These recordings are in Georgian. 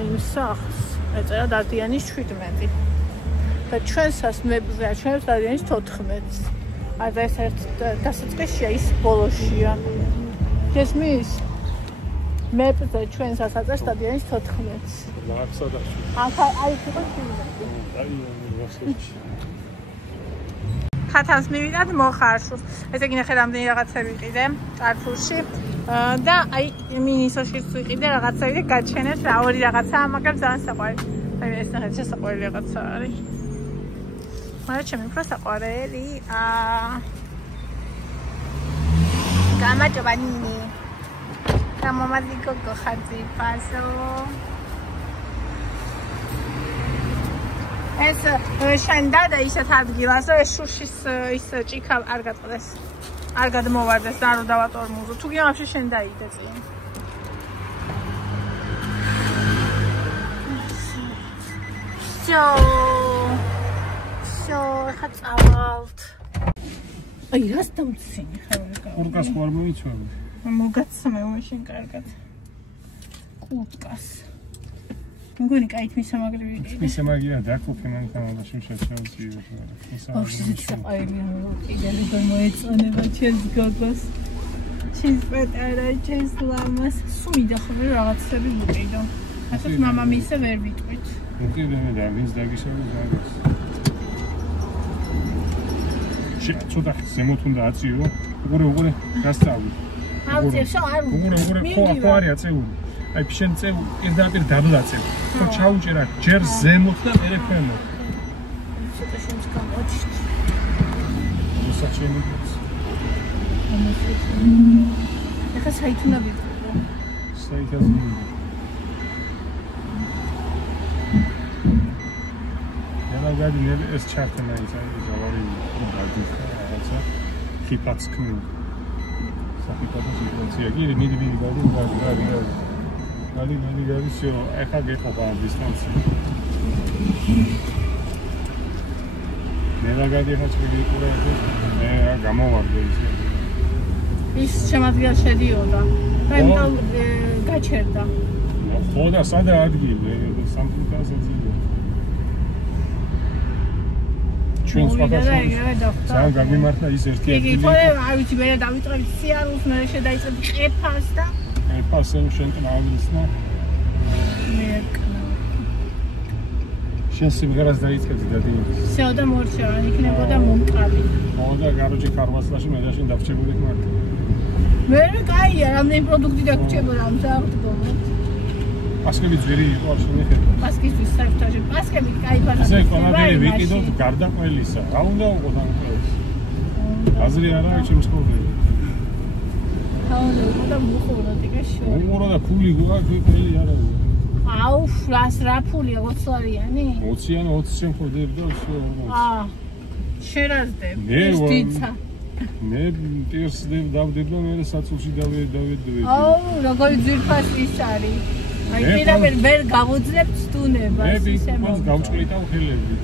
იმ სახლს ეწერა დადიანის 17 და ჩვენსაც მეებზე აჩვენებს დადიანის 14-ს. და ეს ერთ დასაწყისშია ის ბოლოშია. გესმის? მეებზე ჩვენსაც აწერს დადიანის 14-ს. აი იყო 17. ხათავს მივიდათ მოხარშულს. ესე იგი რამდენი რაღაცები ვიყიდე კარტულში და აი მინისოშიც ვიყიდე რაღაცები და გაჩენეს რა ორი რაღაცაა, მაგრამ ძალიან საყვარელი. აი ეს ნახეთ შესაყვარელი რაღაცა არის. მაგრამ ჩემი უფრო საყვარელია. გამარჯობა ნინი. გამომადი გოგო ხაცი პასო. ეს შენ დადა ისეთ ადგილას, რომ ეს შუშის ის ჭიქა არ გატყდეს. არ გადმოვარდეს და არ დავატორმუზო. თუ კი ვაფშე შენ დაიდე წინ. Всё, ხა წავალთ. აი, რას დამცინი ხარ? კურკას ხوار მოიცავი. მოგაცმე მაშინ კარგად. კურკას. მგონი კაით მისამაგრი ვიყიდე. მისამაგრია დაკופე მან თამაში შეჩავწიო. ოღონდ საყვარელი მოვიყიდე და მოეწონება ჩემს გოგოს. ჩემს პატარა ჩემს ლამას. სუმიდა ხოლმე რაღაცები ვიყიდო. ასეთ მამამისე ვერ ვიტყვით. მოკიდე და ვინც დაგიშავა ზაგას. ცოტა ზემოთ უნდა აწიო. უყურე გასწავლი. ავწევ არ უყურე ხო არის აწეული. აი შენ წევ პირდაპირ დაბლაცებ. ხო ჩაუჭერა ჯერ ზემოთ და მერე ქვემოთ. ცოტა შენს გამოჩით. მოსაჩვენი. ეხა საით უნდა ვიყო? საითაც გადი ეს ჩარტენა ის არის ზავარი გადი რაღაცა ხიფაც ქმნილ საფიქრო სიტუაცია კი მიდი გადი всё ეხა გეყოფა დისტანცია მე გადი ეხა წვიდი ყურე მე გამოვარდე ის შემადგენელ შედიოდა და იმდან გაჩერდა ხო და სადა ადგილი სამფიქროზე ჩვენ სხვადასხვა ძალიან გამიმართა ის ერთი ადგილი. იგი თორე არ ვიცი მე დავიწყებდი სიარულს მე შედაიწყებდი ყეფას და ყეფასენ შენ კნავილს და მე შენ სიმღერას დაიწყებდი დადი. всё და მორჩა იქნებოდა მომყარი. ხო და გაროჯი ქარვასლაში მე და შენ დავრჩებული მარტო. მე კაია რამდენი პროდუქტი დაგვრჩებოდა ამ საერთოდ. პასკები ძვირი იყო არ შენიხე. პასკისთვის საერთოდ პასკები კაი პასკები. ესე ყველაფერი ვიყიდოთ გარდა ყველისა. რა უნდა უყო დამყრეს. აზრი არა აქვს ჩემს ყოველი. აუ და მოხურო დიგაშო. მოხურო და ფული გვაქვს ყველი არა. აუ რა ფულია 20 ლარიანი? 20-იან 20 შემხოდებ და 40. შერაზდებ. დიცა. მე პირს დავდებ და მე საწულში დავედვე. აუ როგორი ძვირფას ის არის. აი პირდაპირ ვერ გავუძლებ სტუნებას ისე მას გავჭყლითავ ხელები.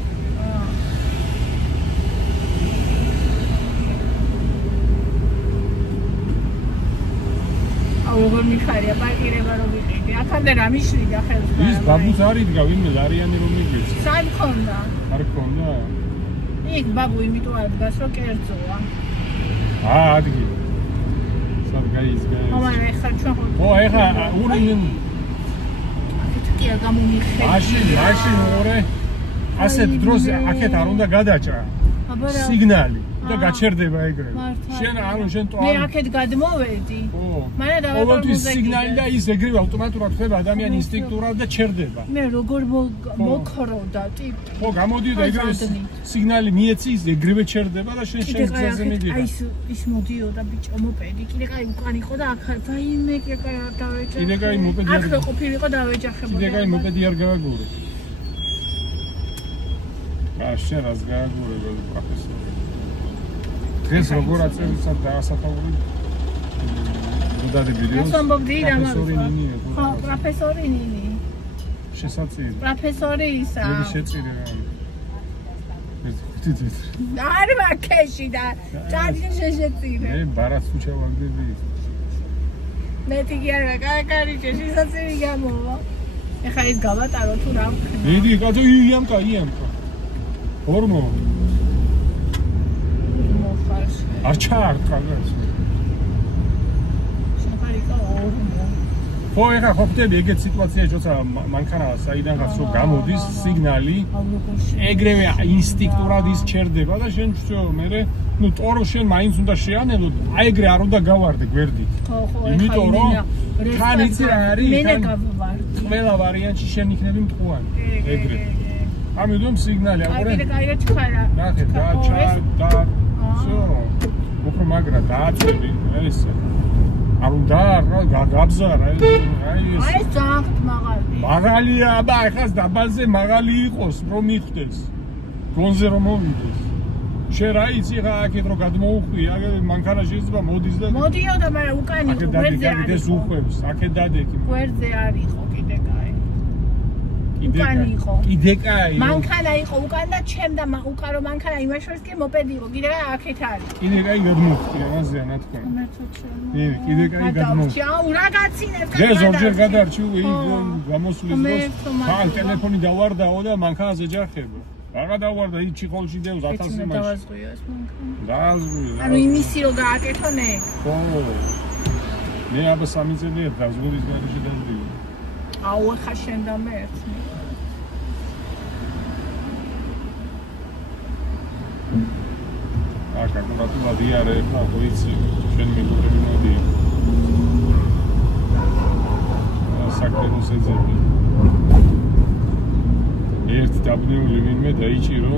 აუ როგორ მიხარია პარკირება რომ ვიყიდე. აქამდე რა მიშლიდა ხელს. ის ბაბუს არ იდგა ვინმე ლარიანი რომ მიგეც. სად ხონდა? არ ხონდა. იქ ბაბუ იმიტომ არ დგას რომ კერძოა. ადგილი. სად გაიზგა. მაგრამ ეხლა ჩვენ ხო ეხლა ურინ კი გამომიხე. მაშინ ორე ასეთ დროს აქეთ არ უნდა გადაჭრა. სიგნალი და გაჩერდება ეგრევე. შენ ანუ შენ ტო მე აქეთ გადმოვედი. მაგრამ დავატოვე სიგნალი და ის ეგრევე ავტომატურად ხდება ადამიანი ინსტინქტურად და ჩერდება. მე როგორ მოქროდა ტიპი. ხო გამოდიოდა ეგრევე სიგნალი მიეცის ეგრევე ჩერდება და შენ გზაზე მიდიხარ. აი ის მოდიოდა ბიჭო მოპედი. კიდე კაი უკან იყო და აქ დაიმე კი კაი არ დავეჯახე. კიდე კაი მოპედი არ აქ ყოფილიყო დავეჯახებოდა. კიდე კაი მოპედი არ გააგურო. შენ რას გააგურებ პროფესორი. დღეს როგორ აწევიცად დაასაფავრი გუდადებილიოს. რას ამბობდი რა პროფესორი ნინი. ხო, პროფესორი ნინი. შესაწირი. პროფესორი ისა. მე შეწირე რა. ეს ხუთით. არ მაქეში და ჭადში შეწირე. მე ბარას უჩავაგდები. მე თიგი არა, კაკარი შესაწირი გამოვა. ეხა ეხა ის გავატარო თუ რა ვქნა. მიდი, კაცო, იამკა. ორმო. მოხარს. არ ჩაარტყა ეს. საფარიკა ორმო. ხო, ეხა ხო ხდები ეგეთ სიტუაციაში, როცა მანქანა საიდანღაც რო გამოდის სიგნალი, ეგრევე ინსტინქტურად ის ჩერდება და შენ ვთქვი, მე ნუ ტორო შენ მაინც უნდა შეანელო, აი ეგრე არ უნდა გავარდე გვერდით. ხო, იმიტომ რომ თან იცი რა არის, მე გავვარდი. ყველა ვარიანტი შენ იქნები მტყუარი, ეგრე. ამიტომ სიგნალი აყურე. აი, კაირა ჩხარა. ნახე, და всё. უფრო მაგრა დააწევი, ეს არ უნდა გაბზარა ეს აი ძალიან მაღალი. მაღალია, აბა ეხლა დაბალზე მაღალი იყოს, რომ მიხვდეს. გონზე რომ მოვიდეს. შენ რა იცი ხა აქეთ რომ გადმოუხვი, მანქანა შეიძლება მოდის და მოდიოდა, მაგრამ უკან იყო, გვერდზე აქეთ ეს უხვევს, აქეთ დადეკი. გვერდზე არ იყო კიდე კაი. უკან იყო. კიდე კაი. მანქანა იყო უკან და ჩემდა უკან რომ მანქანა იმას შორის კი მოპედი იყო, კიდე აქეთ არის. კიდე კაი გადმოვხდი, ამაზეა ნათქვა. კიდე კაი გადმოვხდი. აუ რა გაცინებ კაი. ეს ზოგჯერ გადარჩი გამოსulis დროს. ხალ ტელეფონი დავარდაო და მანქანაზე ჯახება. რაღა დავარდა ის ჩიხოლში დევს 1000 იმაში. დავაზღვიო ეს მანქანა. დააზღვიო. ანუ იმისი რო გააკეთო მე. ხო. მე აბა 3 წელია დაზღვრის გარეშე დავდივი. აუ ხა შენ და მე ერთნი. აკა კონტრაქტულად იარე ხა ვიცი შენ მეგობრები მოდი. საქმეს ეძები. ერთ დაბნეული ვინმე დაიჭირო.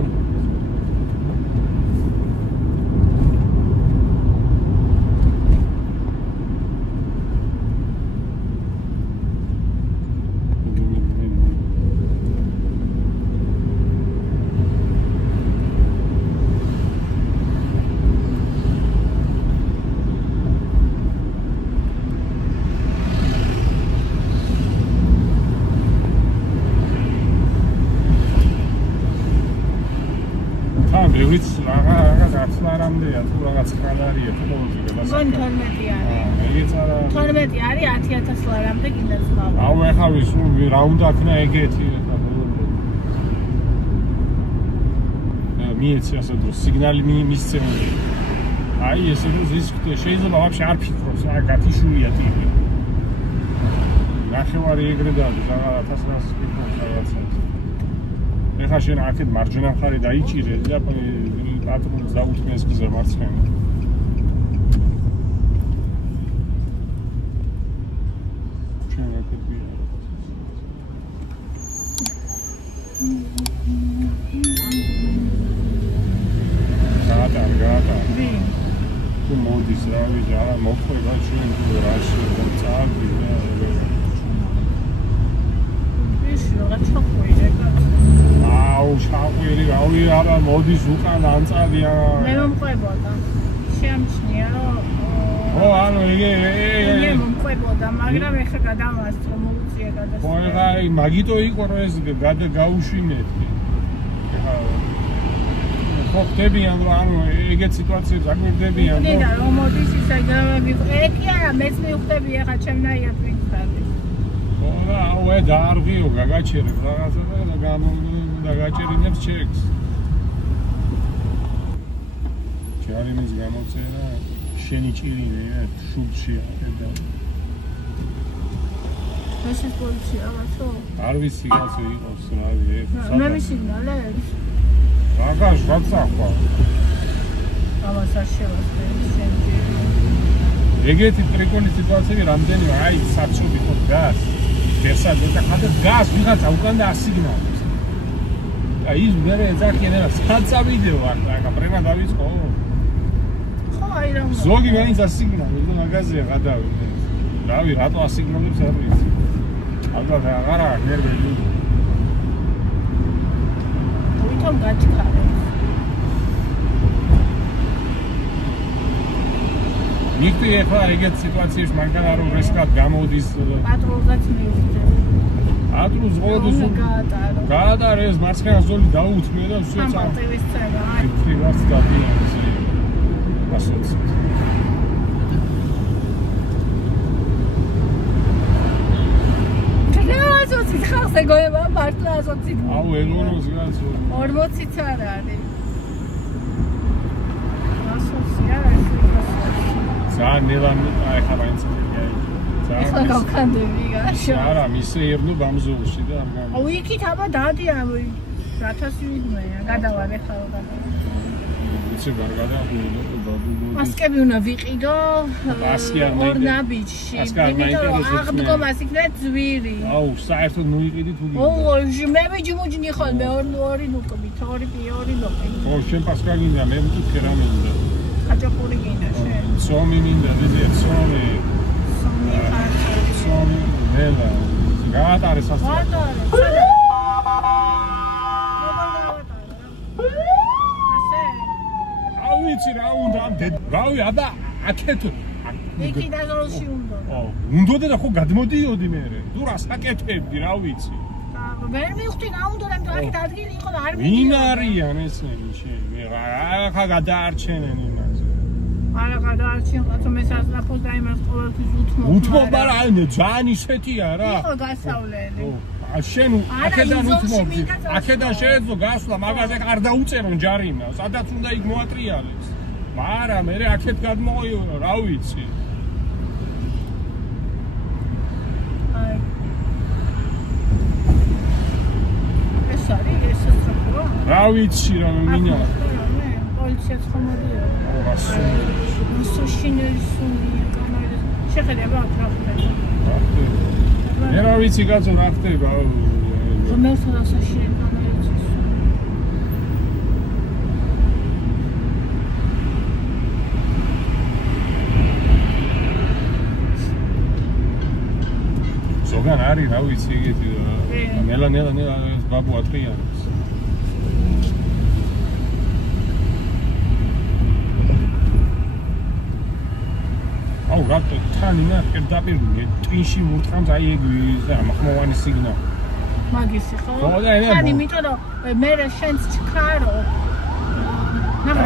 ბევრიც რაღაც არამდეა თუ რაღაც ხალარია თუ ყოველთვის გადასახადი. 12 არის. ეგეც არა. 12 არის 10000 ლარამდე კიდე ზღავა. აუ ეხა რა უნდა ქნა ეგეთი ეხა ბოლომდე. მიეცი ასე დრო სიგნალი მისცემული. აი ესე რომ ის შეიძლება ვაფშე არ ფიქრობს, რა გათიშულია ტიპი. ნახევარი ეგრე დადის, რაღაც 1000 ფიქრობს რაღაცა. ეხა შენ აქეთ მარჯვენა მხარე დაიჭირე და პატრონს დაუთმე ეს გზა მარცხენა. შენ აქეთ ვია. გადა. თუ მოდის რა ვიჟა, არა მოხვება ჩვენ თუ რაში და წავდი და ის რა ჩაყვირე აუ შაყვირი რავი არა მოდის უკან ანწადია მე მომყვებოდა შეამჩნია რომ ო ანუ იგი მომყვებოდა მაგრამ ეხლა გადავასწრო მოუწია გადასწრო ხო ეხლა მაგიტო იყო რომ ეს გაუშვინეთი ეხლა ხო ხდებიან რომ ანუ ეგეთ სიტუაციებს აგვირდებიან რომ მოდის ისე ეგ არა მეც მივხვდები ეხლა ჩემნაირად ვიქცავდი ხო და აუ დაარღიო გაგაჩერებ რაღაცა და გაგაჭერინებს ჩეკს ჩარიმის გამოწერა შენი ჭირინე შუბში და ეს ის პოლიცია რაღაცო არ ვიცი კაცო იყოს რა მე მისიგნალებს რაგаш ვაცახვა ამას არ შევასწრებ შენჯი ეგეთი ტრიკონი სიტუაციები რამდენიმე აი საჩუბი ხო გას ერთად და ხადა გას ვიღაცა უკან და ასიგნალებს აი ის მე ეძახიან რა საწავიდეო აქ პრემა დავიწყო ხო აი რა ზოგი მაინც ასიგნალებს და მაგაზია გადავი რავი რატო ასიგნალებს არ ვიცი ალბათ აღარა ნერვები თვითონ გაჩქარებს ნიკვი ეხლა ეგეთ სიტუაციებში მანქანა რომ რესკად გამოდის პატრონსაც მივხვდები ატრულს ყოველთვის გაატარეს მარცხენა ზოლი დაუთმე და ვსვეცა სამპარტივის წევა აი ფიგურს დადიან ესე ასოც ხალხზე გოება მართლა 120. აუ ელონოს გასო. 40-იც არ არის. 120 არ არის. ძალიან აი ხაბაინც. ეხლა გავქანდები გაშო. არა, მისე ერნო ბამზოლში და არ გამ. აუ იქით აბა დადია 1000 ვიდმეა, გადავარ ეხლა გადავარ. იცი გარგადაგულო ბაბულო. მასკები უნდა ვიყიდო. ორ ნაბიჯში. აღდგომას იქნება ძვირი. აუ, საერთოდ მოიყიდი თუ გინდა. ოუ, მე ვიჯიმუჯნი ხოლმე ორი ნუკობით, ორი ნუკები. ო, შენ პასკა გინდა, მე მკითხე რა მინდა. ხაჭაპური გინდა შენ. სომი მინდა, ძია სომი. სომი, ნელა. გაატარე სასწრაფო. გაატარე. ვიცი რა უნდა რავი აბა აქეთ იქი დაზოლში უნდა უნდა და ხო გადმოდიოდი მე თუ რა საკეთებდი რა ვიცი ვერ მივხვდი რა უნდა და აქეთ ადგილი იყო და არ მიდიოდი ვინ არიან ესენი შენი ახლა გადაარჩენენ იმაზე არა გადაარჩენ რატომ მე სასწრაფოს და იმას ყოველთვის უთმობა რა აიმე ძალიან ისეთია რა იყო გასავლელი შენ აქედან შეეძლო გასვლა მაგაზე არ დაუწერონ ჯარიმა სადაც უნდა იქ მოატრიალეს მაგრამ მე აქეთ გადმოიო რა ვიცი აი ეს არის ეს სწრაფო რა ვიცი რა მინდა პოლიცია ხომადია სოშინერი სუნია კამერა შეხედება აქ რა ხდება მე რა ვიცი კაცო რა ხდება მე საშინელი კამერა ზოგან არის რა ვიცი ეგეთი ნელა ეს ბაბუ ატრიანებს აუ რატო თან ინა პირდაპირ ტვინში მურთხამს აი ეგ ამხმოვანი სიგნალი მაგისი ხო? ხანი იმიტომ რომ მე შენს ჩქარო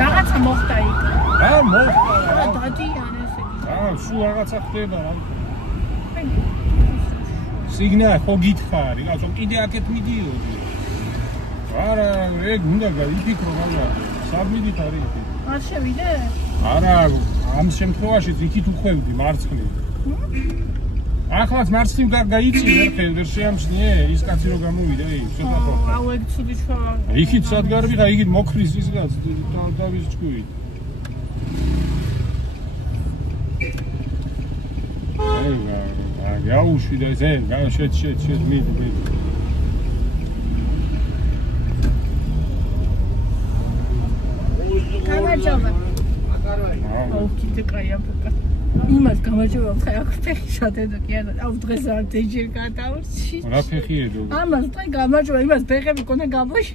რაღაცა მოხდა იქ რა მოხდა დადიან ესე აა სულ რაღაცა ხდება რა სიგნალი ხო გითხარი კაცო კიდე აქეთ მიდიოდი არა ეგ უნდა გაიფიქრო მაგრამ სად მიდიხარი იქ არ შევიდე არა ამ შემთხვევაში იქით უხვევდი მარცხნივ ახლაც მარცხნივ გაიწი ვერ შეამჩნიე ის კაცი რო გამოვიდა ცოტა ხო აუ ეგ ცუდი შოა იქით სად გარბიხა იქით მოქრის ის კაც დავის ჭკუით აი გაუშვი და ზე შეთ მიდი გამარჯობა აუ კიდე კაია ბუკა იმას გამარჯობა ხა აქ ფეხი შადედო კი არა აუ დღეს არ დეჯერ გადავრჩი რა ფეხიედო ამას დღე გამარჯობა იმას ფეხები კონა გამოში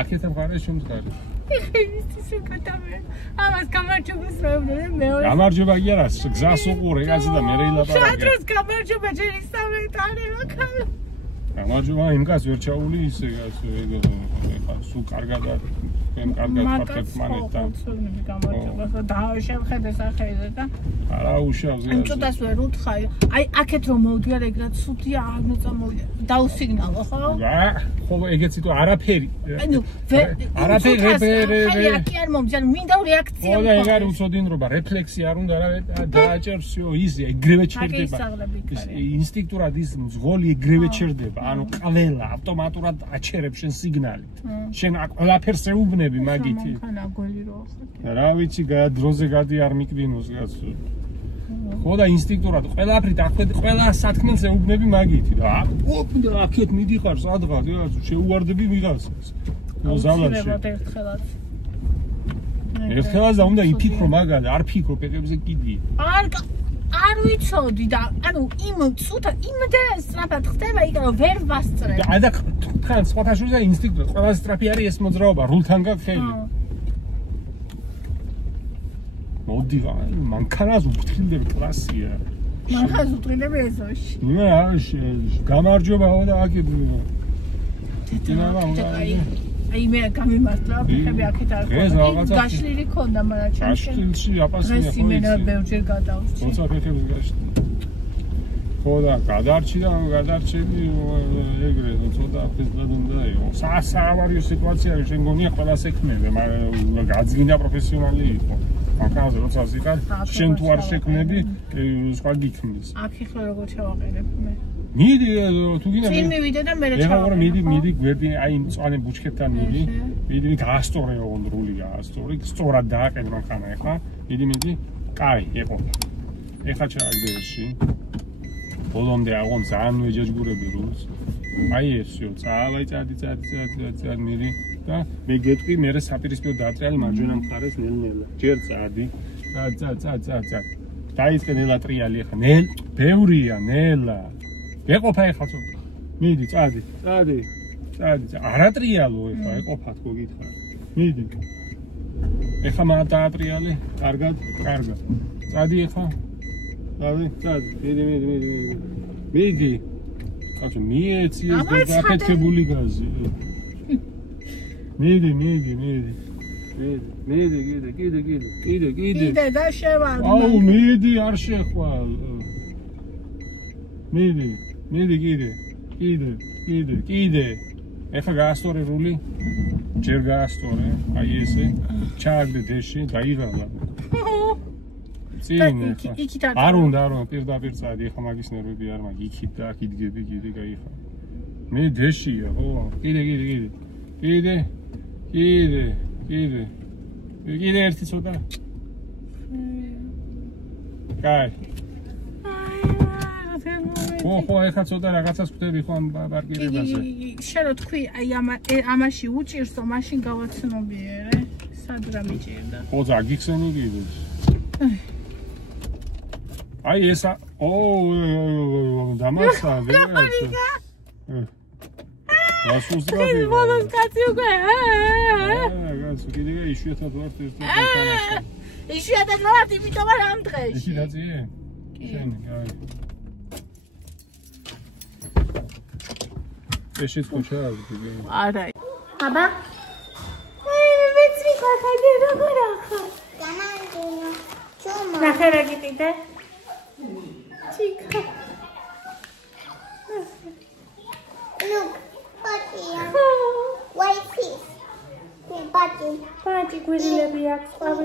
აქეთ მხარე შემდგარი ისე გადავე ამას გამარჯობას რაუნდა მეორე გამარჯობა კი არა გზას უყურე კაცი და მე რეილაპარაკე შადროს გამარჯობა ჯერ ისწავლეთ არა გამარჯობა იმ კაც ვერ ჩაული ისე კაც ეგ სულ კარგად თქვენ კარგად ხართ მანეთთან გამარჯობა ხო დავშევხედე სახეზე და არა უშავს ან ცოტას ვერ უთხარი აი აქეთ რომ მოვდიარ ეგ რაც სუთია არ მოწამოვიდა დაუსიგნალო ხო ხო ეგეც იტო არაფერი ანუ არაფერი აქ არ მომძან მინდა რეაქცია ხო და ეგ არის უცოდინრობა რეფლექსი არ უნდა რა დააჭერსიო ისი ეგრევე ჩერდება ინსტინქტურად ის მძღოლი ეგრევე ჩერდება ანუ ყველა ავტომატურად აჩერებს შენ სიგნალით შენ ყველაფერს ეუბნები მაგითი რა ვიცი დროზე გადი არ მიკდინოს კაცო ხო და ინსტინქტურად ყველაფრით ყველა სათქმელს ეუბნები მაგითი და აქეთ მიდიხარ სადღაც შეუვარდები ვიღაცას მოზალაში ერთხელაც და უნდა იფიქრო მაგალ არ ფიქრო პეპებზე კიდია არ ვიცოდი და ანუ იმ ცუთა იმდენად სწრაფად ხდება იქ რომ ვერ ვასწრებ და თან სხვათა შორის და ინსტინქტი ყველა სწრაფი არის ეს მოძრაობა რულთან გახელი მოდი მანქანას უფრთხილდები კლასია მანქანას უფრთხილდები ეზოში გამარჯობაო და აქეთ აი მე გამიმართლა ფეხები აქეთ არ ხდება გაშლილი ქონდა მაგრამ გაშლილში აპასია ხო ის იმენა ბევრჯერ გადავწი თუმცა ფეხები გაშლილი ხო და გადარჩები ეგრე ცოტა ფესტად უნდა იყოს. საავარიო სიტუაციაში შენ გონია ყველა შექმნები, მაგრამ გაძგინდა პროფესიონალი იყო. მანქანაზე როცა ზიყარ, შენ თუ არ შექმნები, სხვა გიქმნის. აქ ახლა როგორ ჩავაყერებ მე? მიდი თუ გინდა წინ მივიდე და მე ჩავაყერებ. მიდი გვერდი აი მწვანე ბუჩქებთან მიდი გაასწორე ოღონდ გაასწორი, სწორად დააყენე მანქანა ახლა. მიდი, კაი, ეყოლა. ეხლა ჩააგდეში. ბოლომდე აღონ ძალიან ვეჯაჯგურები რულს. აი ესიო, წავალ წადი მირი და მე გეტყვი მე საპირისპირო დაატრიალე მარჯვენა მხარეს ნელ-ნელა. ჯერ წადი. წა. დაიწყე ნელა ტრიალი ახლა. ბევრია ნელა. ეყოფა ახლა ცოტა. მიდი, წადი. არატრიალო ახლა, ეყოფათ გოგითხა. მიდი. ეხლა მაგ დაატრიალე, კარგად. წადი ახლა. წადი. მიდი. კაცო, მიეცი ეს დაფეთქებული გაზი. მიდი. კიდე და შევალ. აუ, მიდი, არ შეხვალ. მიდი, კიდე. ეხლა გაასწორე რული. ჯერ გაასწორე, აი ესე. ჩააგდე დეში, დაიღალა. არ უნდა პირდაპირ წადი, ეხლა მაგის ნერვები არ მაქვს, იქით და აქ იდგები, კიდე გაიხარ. მე დეშია, ხო? კიდე ერთი ცოტა. კაი. ხო, ეხლა ცოტა რაღაცას ხვდები ხო ამ პარკირებაზე. შენ რო თქვი, აი ამაში უჭირსო, მაშინ გავაცნობიერე. სად რა მიჭირდა? ხო, ზაგიხსენი კიდე. აი ესა დამასა ვერაცო გასუსტრაფი ბოლოს კაცი უკვე გასუ კიდე იშვიათად ვარ ერთ-ერთი იშვიათად ვარ იმიტომ რომ ამ დღეში ისე დაძიე შენ აი ეშიც ხოჩაა არა აბა აი მეცი კაცი როგორ ახლა გამანდინო ჩომა ნახერა გიტიდე Chica. Look, Patty. White fish. Patty, გვირილები აქვს ყავი.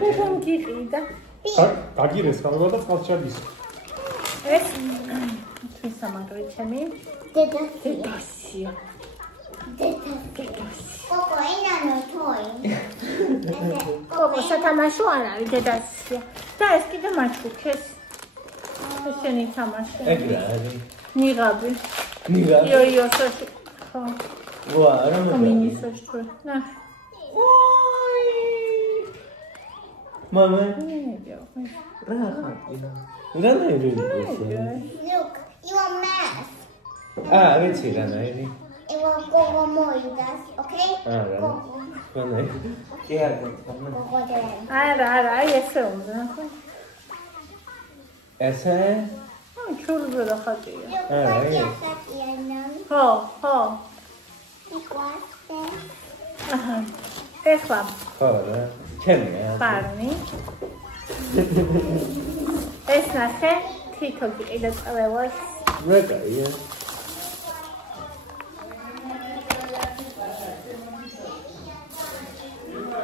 Πού გიყიდა? აგირეს ხალხა და წყალს ჩადის. ეს ის სამაგრეჩემი. დედასია. Coco, enano toy. Coco, სათამაშო არ არის დედასია. და ეს კიდე მაჩუქეს. ესენი თამაში. ეგრე არის. ნიღაბი. იო, სოში. ხო. ვა, რა მოხდა? მინისოში თუ. ნა. ოი. მამა. რა ხარ? რა ნაირი? Look, you are math. ვიცი რა ნაირი. It will go moidas, okay? Go. Bueno, ¿qué hago? Ara, ese onda. Ese? Churro de khatia. Ho. Aha. Ეხლა. ხო რა. ჩემია. პარნი. ეს ნახე, თითო კიდე წელევას. რეკაია.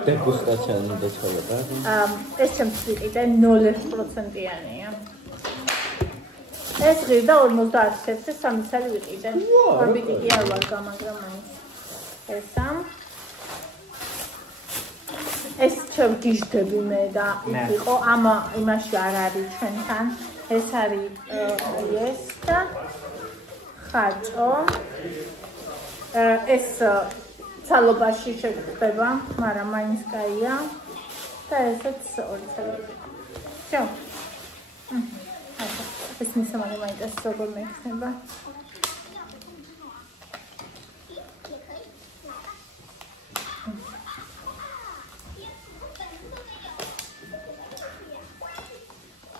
Degustațiune de ciocolată. ეს შემწყვეტი 0%-იანია. ეს ღირდა 50 cents-ზე 3 წელი ვიყიდე. ორბიტი კი არ ვარ გამაგრა მაინც. ეს ჩავგიჟდები მე და იყო ამ იმაში არ არის ჩვენთან. ეს არის ეს და ხაჭო. ეს ცალობაში შეგდება, მაგრამ მაინც კაია. და ესეც 2 წელი. ჩო. ეს მისამალი მაინტერესებს როგორ მექნება.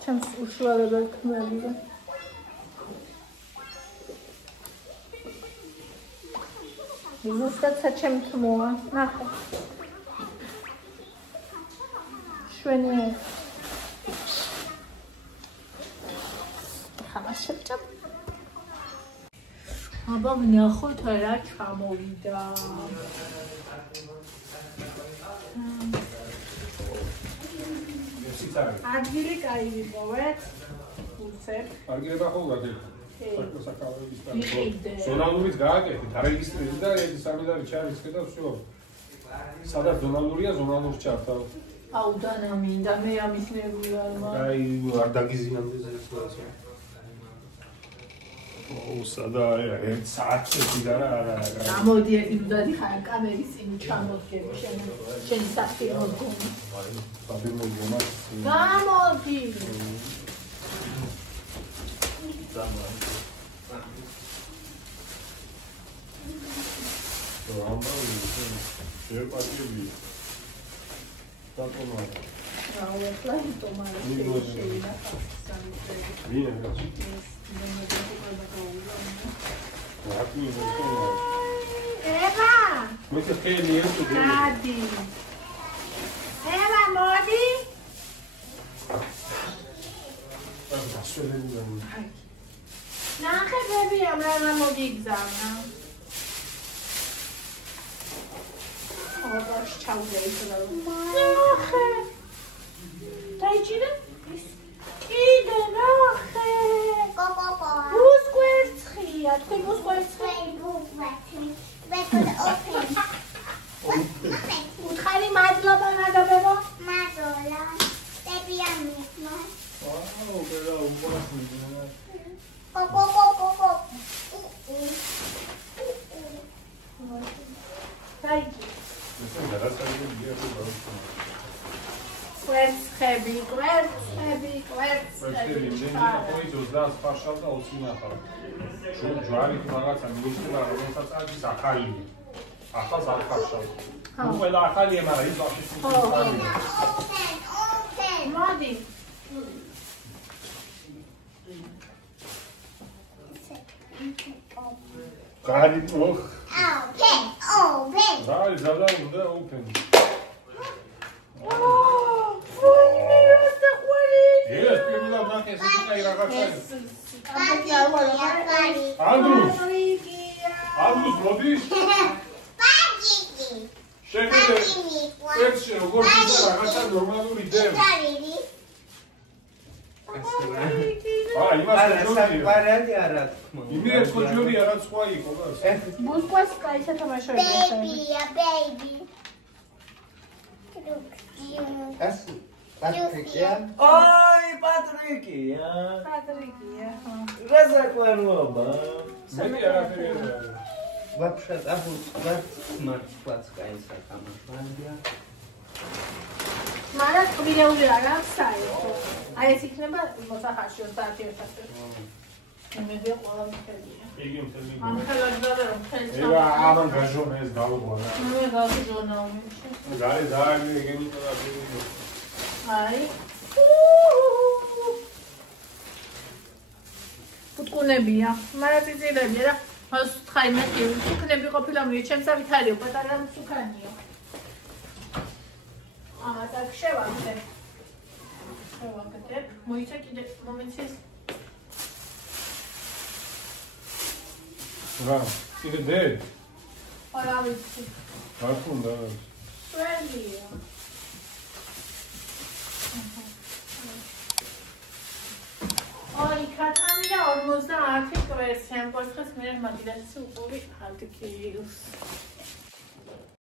ჩემს უშუალოდ ქმნები. ზუსტად საჩემთმოა, ნახე. შვენიერი. აბა ვნახოთ რა ჩამოვიდა. ადგილი კაი ვიპოვეთ. უცებ. კარგია ხო გადაგე. საკავების და ზონალურიც გააკეთეთ, არეგისტრირეთ და სამედარი ჩარიცხეთ და всё. სადაც ზონალურია, ზონალურს ჩართავ. აუ დანა მინდა მე ამის ნერვია. აი არ დაგიზინამდე ზეცლასო. ო სადა ერთ საათში და არა. გამოდი იმდადი ხარ კამერის წინ ჩამოდგები შენ საფილმო გონი. აი, საფილმო გონა. გამოდი. ერპატები დაკონა რა პლანი ტომატი შეიძლება სამიწევი ვინ არის ება მე ხელი ერთო გადი ება მოდი ნახე ბები ამრა მოგიგზავნა აბა ჩაუგეილა ნახე დაიჭირე კიდე ნახე კოკო ბუსკვერცხია თქვი ბუსკვერცხი უთხარი მადლობა მადლობა მადლობა ტებიანმა აუ ბერა უმბოლასმენა კოკო დაიჭირე ესე გადასაგები გიახო კვერცხები კვერცხები ფაშავ და 20 ნახავ. ჯვარი რაღაცა მიიქნება რომელსაც არის ახალი. ახალს არ ფაშავ. ნუ ყველა ახალია, მაგრამ ის ვაფშე სულ მოდი კარი ოხ. open რა ზადა უნდა open. ეს პირველად ნახე ეს ისე რაღაცა. ანდრუს მოდის? შეხედე. ეცში როგორ ის რაღაცა ნორმალური დევ. იმას ჯორია. პარადი არა თქმა. იმერეთ ჯორია რაც სხვა იყო რა. ბუსკვას კაი სათამაშოებია. baby ეს პატრიკია. ой, პატრიკია. პატრიკია. რა ზაკვარობა. მე არაფერი არ არის. вообще смартфон კაი საკამაშოებია. მაგრამ ტყბილეული არ აქვს საერთო. აი ეს იქნება მოსახარშო საათი ერთად. იმედი ყველა მხედია. იგი მთელი. ამ ხელად და რომ ხელს. ება ამან გაჟონა ეს გავუგონა. მე გავიჯონა მე. გარი დააგე ეგენი ყველა ფერი. აი. ფუტკუნებია. მარაწიწილებია რა. მას ხაი მე ფუტკუნები ყოფილა მე ჩემსავით არისო, პატარა მსუქანია. так შევაკეთებ. მოიცა კიდე მომეცეს. რა, კიდე დე? არა ვიცი. რა თქმა სვენია. აი, კატანია 50 კვერცხი ამ კვერცხს მე მაგიდაც უყური ადგილს.